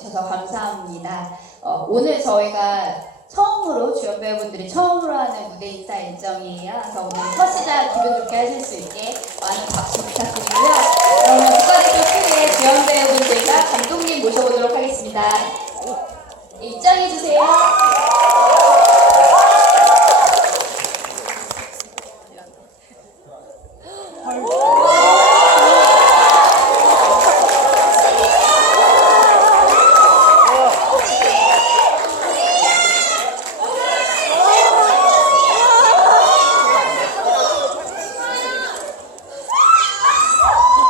와주셔서 감사합니다. 어, 오늘 저희가 처음으로 주연 배우분들이 처음으로 하는 무대 인사 일정이에요. 그래서 오늘 첫 시작 기분 좋게 하실 수 있게 많은 박수 부탁드리고요. 그러면 국가대표 팀의 주연 배우분들과 감독님 모셔보도록 하겠습니다. 네, 입장해주세요.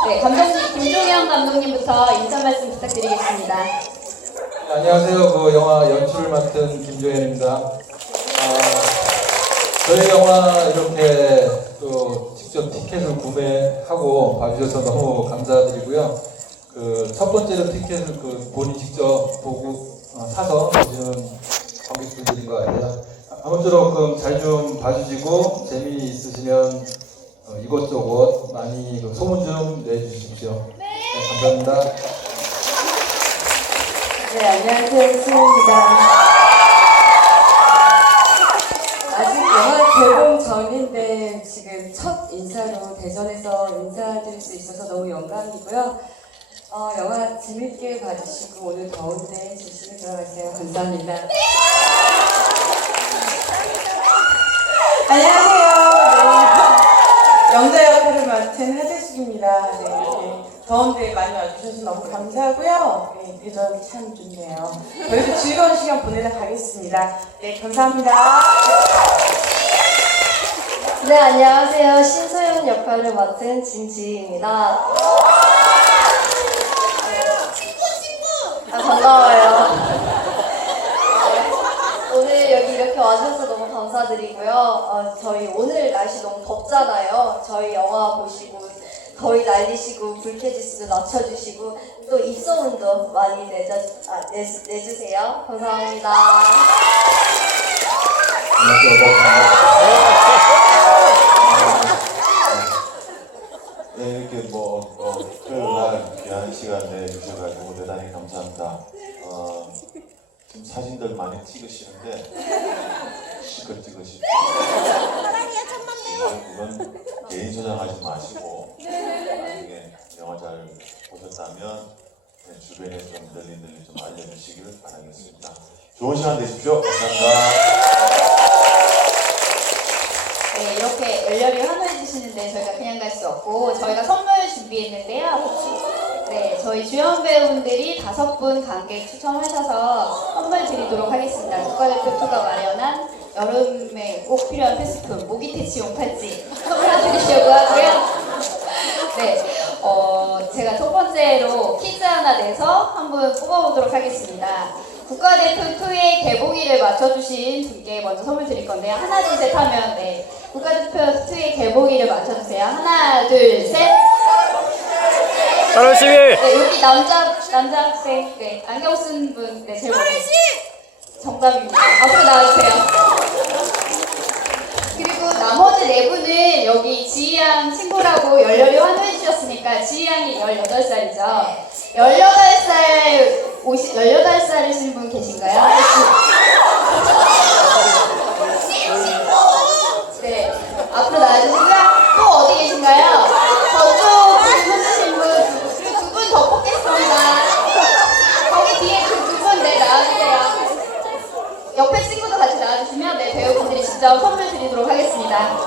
네, 감독님 김종현 감독님부터 인사 말씀 부탁드리겠습니다. 네, 안녕하세요. 그 영화 연출을 맡은 김조현입니다. 아, 저희 영화 이렇게 또 직접 티켓을 구매하고 봐주셔서 너무 감사드리고요. 그 첫 번째로 티켓을 그 본인 직접 보고 어, 사서 보시는 관객분들인 것 같아요. 아무쪼록 잘 좀 봐주시고 재미있으시면 어, 이곳저곳 많이 그 소문 좀 내주십시오. 네, 감사합니다. 네, 안녕하세요. 수입니다. 아직 영화 개봉 전인데 지금 첫 인사로 대전에서 인사드릴 수 있어서 너무 영광이고요. 어, 영화 재밌게 봐주시고 오늘 더운데 조심히 들어가세요. 감사합니다. 안녕하세요. 네. 영자 역할을 맡은 하재숙입니다. 네, 이렇게 더운데 많이 와주셔서 너무 감사하고요. 네, 대전 참 좋네요. 저희도 즐거운 시간 보내다 가겠습니다. 네, 감사합니다. 네, 안녕하세요. 신소연 역할을 맡은 진지입니다. 아, 반가워요. 어, 오늘 여기 이렇게 와주셔서 너무 감사드리고요. 어, 저희 오늘 날씨 너무 덥잖아요. 저희 영화 보시고 더위 날리시고 불쾌지수도 낮춰주시고 또 입소문도 많이 내자, 아, 내, 내주세요. 감사합니다. 네, 이렇게 뭐, 어, 토요일 날 귀한 시간 내주셔가지고 대단히 감사합니다. 어, 지금 사진들 많이 찍으시는데, 실컷 찍으시고. 그건 개인 저장하지 마시고, 나중에 영화 잘 보셨다면, 네, 주변에 좀 널리 널리 좀 알려주시기를 바라겠습니다. 좋은 시간 되십시오. 감사합니다. 네, 이렇게 열렬히 환호해 주시는데 저희가 그냥 갈 수 없고 저희가 선물 준비했는데요. 네, 저희 주연 배우분들이 다섯 분 관객 추첨하셔서 선물 드리도록 하겠습니다. 국가대표 투가 마련한 여름에 꼭 필요한 필수품 모기 퇴치용 팔찌 선물 드리려고 하고요. 네, 어, 제가 첫 번째로 퀴즈 하나 내서 한번 뽑아보도록 하겠습니다. 국가대표 2의 개봉일을 맞춰주신 분께 먼저 선물 드릴 건데요. 하나, 둘, 셋 하면, 네. 국가대표 2의 개봉일을 맞춰주세요. 하나, 둘, 셋. 8월 10일 네, 여기 남자, 남자 학생, 네. 안경 쓴 분, 네, 먼저. 정답입니다. 앞으로 나와주세요. 그리고 나머지 네 분은 여기 지희양 친구라고 열렬히 환호해 주셨으니까 지희양이 18살이죠. 18살, 50, 18살이신 분 계신가요? 네. 앞으로 나와주시고요. 또 어디 계신가요? 저쪽 질문 주신 분, 그리고 두분 더 뽑겠습니다. 거기 뒤에 그 두 분, 네, 나와주세요. 옆에 친구도 같이 나와주시면 네, 배우분들이 직접 선물 드리도록 하겠습니다.